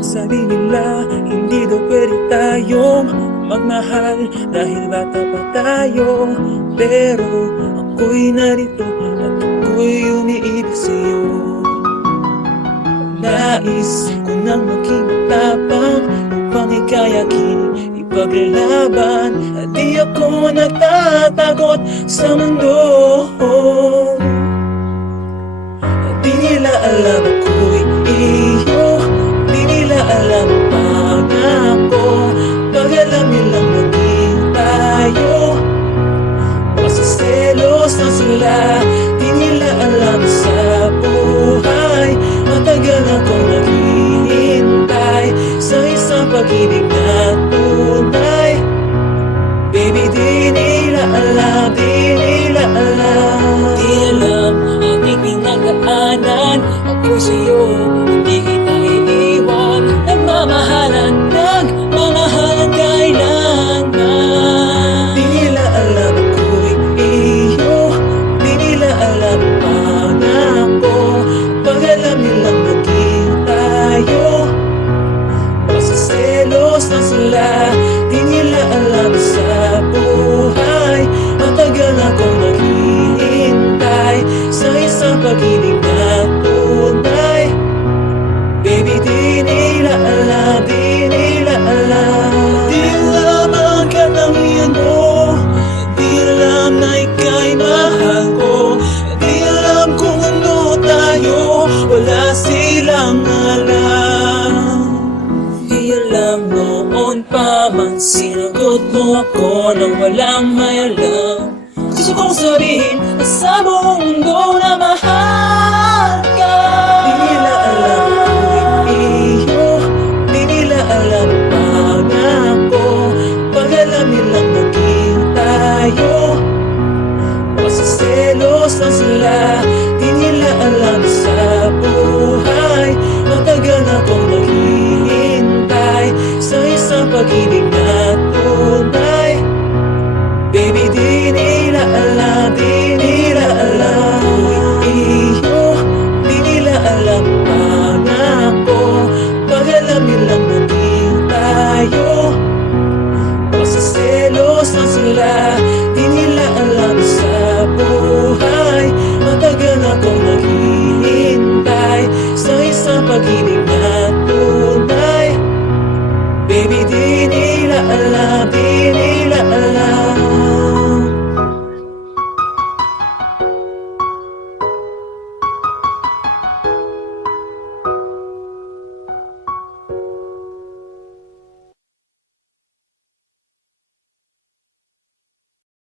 Sabi nila, hindi daw pwede tayong magmahal dahil bata pa tayo. Pero ako'y narito at ako'y umiibig sa'yo. Nais ko nang maging matapang upang ika'y aking ipaglalaban. At di ako natatakot sa mundo. Di nila alam ako'y iyo, di nila alam ang pangako. Pag alam nilang naging tayo, masiselos na sila. Di nila alam sa buhay, matagal akong naghihintay sa isang pag-ibig na tunay. Baby, di nila alam, di nila alam. Di alam aking pinagdaanan. Ako'y sa'yo, hindi kita iiwan. Nagmamahalan, nagmamahalan kailanman. Di nila alam ako'y iyo, di nila alam ang pangako. Pag alam nilang naging tayo, masiselos na sila. Di nila alam sa buhay, matagal akong naghihintay sa isang pag-ibig na tunay. Baby, di nila alam, di nila alam. Di alam ang katangian mo, di alam na ika'y mahal ko. Di alam kung ano tayo, wala silang alam. Di alam noon pa man sinagot mo ako nang walang may alam. Gusto kong sabihin na sa buong mundo na mahal ka.